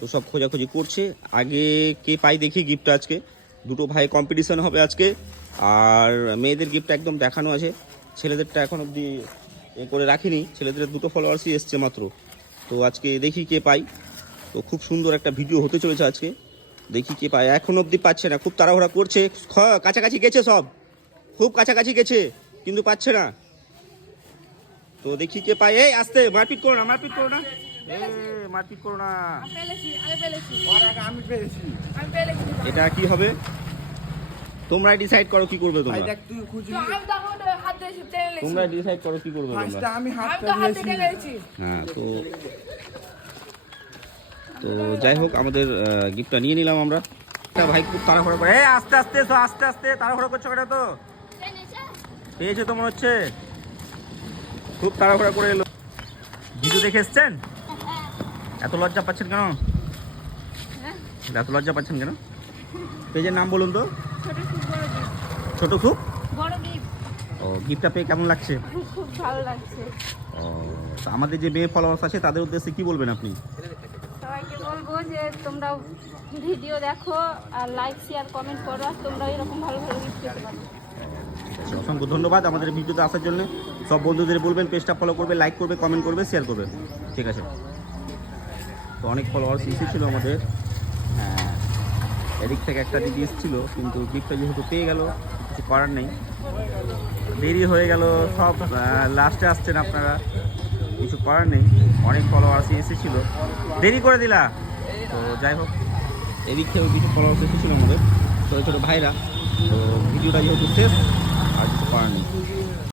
তো সব খোঁজাখুঁজি করছে। আগে কে পাই দেখি গিফটটা আজকে। দুটো ভাই কম্পিটিশন হবে আজকে, আর মেয়েদের গিফট একদম দেখানো আছে, ছেলেদেরটা এখন অবধি এ করে রাখিনি, ছেলেদের দুটো ফলোয়ার্সই এসছে মাত্র। তো আজকে দেখি কে পাই। তো খুব সুন্দর একটা ভিডিও হতে চলেছে আজকে, দেখি কে পায়। এখন অবধি পাচ্ছে না, খুব তাড়াহুড়া করছে, কাছাকাছি গেছে, সব খুব কাছাকাছি গেছে কিন্তু পাচ্ছে না। তো দেখি কে পায়। এই আস্তে, মারপিট করো না, মারপিট করো না, মারপিট করো না। এটা কি হবে তোমরা ডিসাইড করো কি করবে তোমরা, তোমরা ডিসাইড করো কি করবে তোমরা। হ্যাঁ, তো তো যাই হোক, আমাদের গিফটটা নিয়ে নিলাম আমরা। ভাই খুব তাড়াহুড়ো করে, আস্তে আস্তে আস্তে আস্তে তাড়াহুড়ো করছো কেন? তো পেয়েছে তো মনে হচ্ছে, খুব তাড়াহুড়া করে এলো। ভিডিও দেখে এসছেন? এত লজ্জা পাচ্ছেন কেন? এত লজ্জা পাচ্ছেন কেন? পেজের নাম বলুন তো। ছোট খুব ও, গিফটটা পেয়ে কেমন লাগছে? খুব ভালো লাগছে। ও, তো আমাদের যে মেয়ে ফলোয়ার্স আছে তাদের উদ্দেশ্যে কি বলবেন আপনি? সবাইকে বলবো যে তোমরা ভিডিও দেখো আর লাইক শেয়ার কমেন্ট করো, আর তোমরা এরকম ভালো ভালো গিফট পেতে পারো। অসংখ্য ধন্যবাদ আমাদের ভিডিওতে আসার জন্য। সব বন্ধুদের বলবেন পেজটা ফলো করবে, লাইক করবে, কমেন্ট করবে, শেয়ার করবে। ঠিক আছে, তো অনেক ফলোয়ার্স এসেছিলো আমাদের। হ্যাঁ, এদিক থেকে একটা দিদি এসেছিলো, কিন্তু গিফটটা যেহেতু পেয়ে গেল, কিছু করার নেই, দেরি হয়ে গেল। সব লাস্টে আসছেন আপনারা, কিছু করার নেই। অনেক ফলোয়ার্স এসেছিলো, দেরি করে দিলা। তো যাই হোক, এদিক থেকেও কিছু ফলোয়ার্স এসেছিলো আমাদের, ছোটো ছোটো ভাইরা। তো ভিডিওটা যেহেতু শেষ, আর কিছু করার নেই।